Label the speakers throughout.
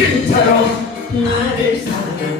Speaker 1: 진짜로
Speaker 2: 나를 사랑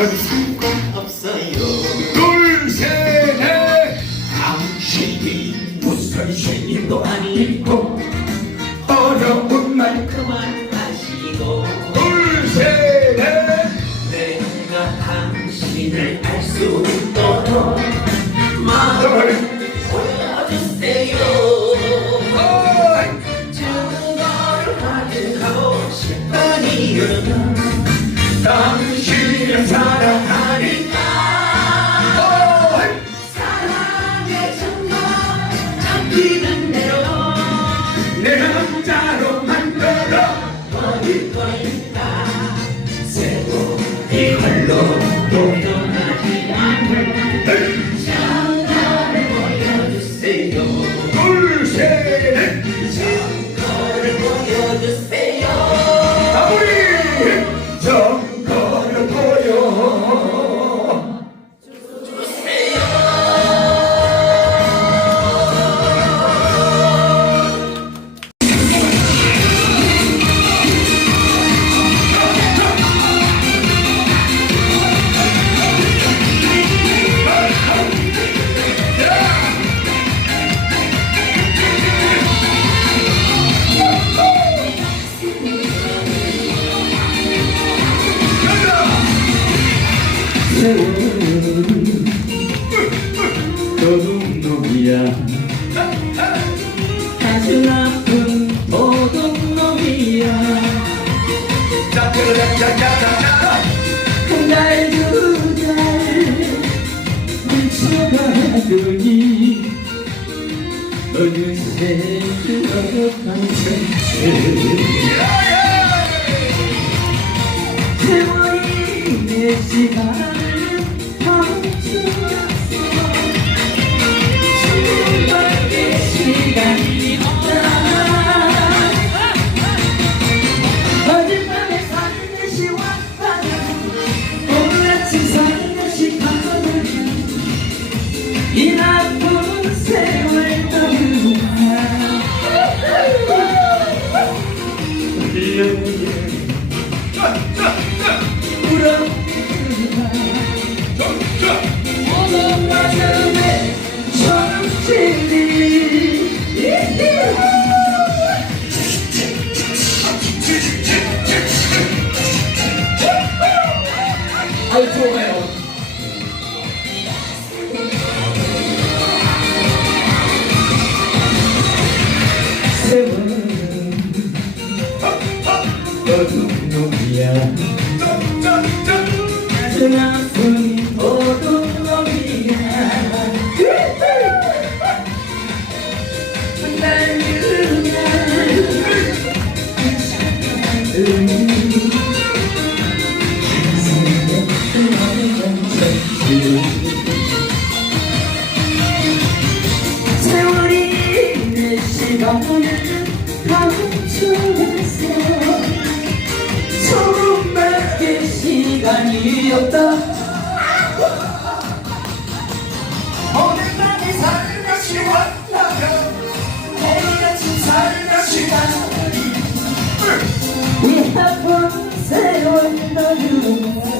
Speaker 2: 나는 상관없어요.
Speaker 1: 둘셋넷.
Speaker 2: 당신이 무슨 신임도 아니고
Speaker 1: 어려운 말
Speaker 2: 그만하시고.
Speaker 1: 둘셋넷.
Speaker 2: 내가 당신을 알 수 있도록 마음을
Speaker 1: 내 남자로 만들어.
Speaker 2: 어디 거니까 세월이 흘러도
Speaker 1: 짜짜짜짜짜짜
Speaker 2: 날 두달 미쳐가더니 어느새 들어간 세월 세월은
Speaker 3: おいしい。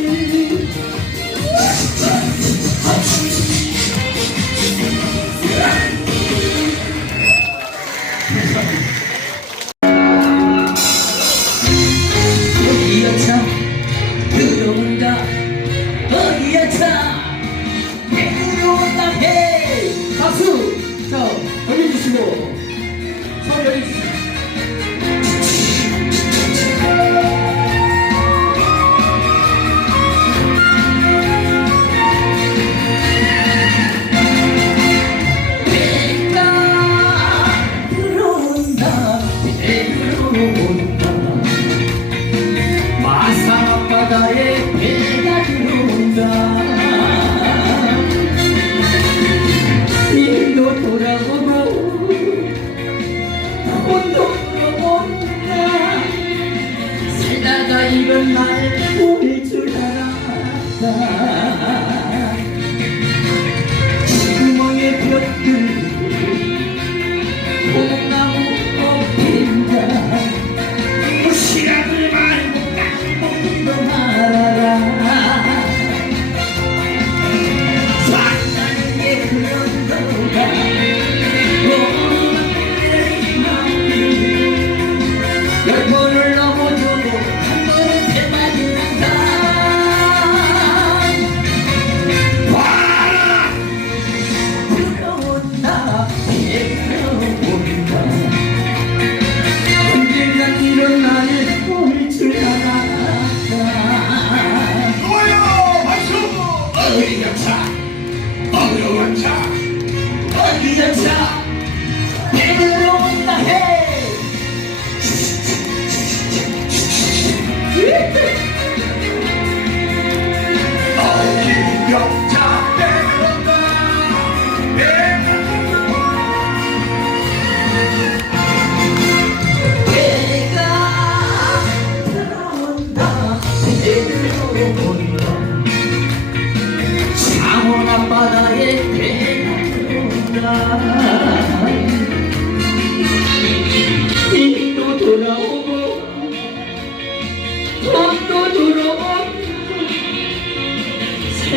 Speaker 3: 자 예루온 땅에 박수. 자 올려주시고. 없다 살다가 이런 날 올 줄 알았다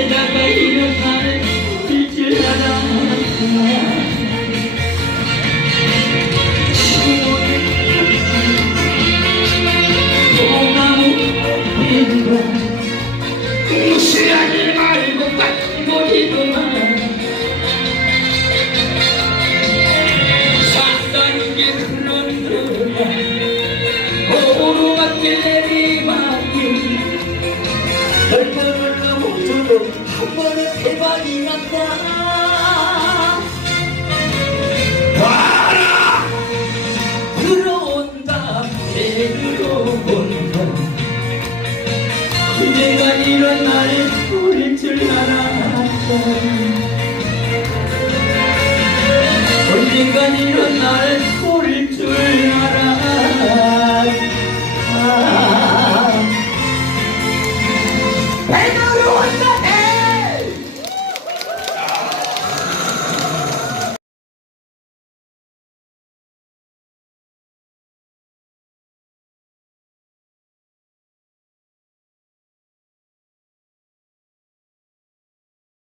Speaker 3: 내가 매일을 사는 빛을 하나 내게로 온다 내가 이런 날이 오릴 줄 알았다 언젠가 이런 날 오릴 줄 알아 아.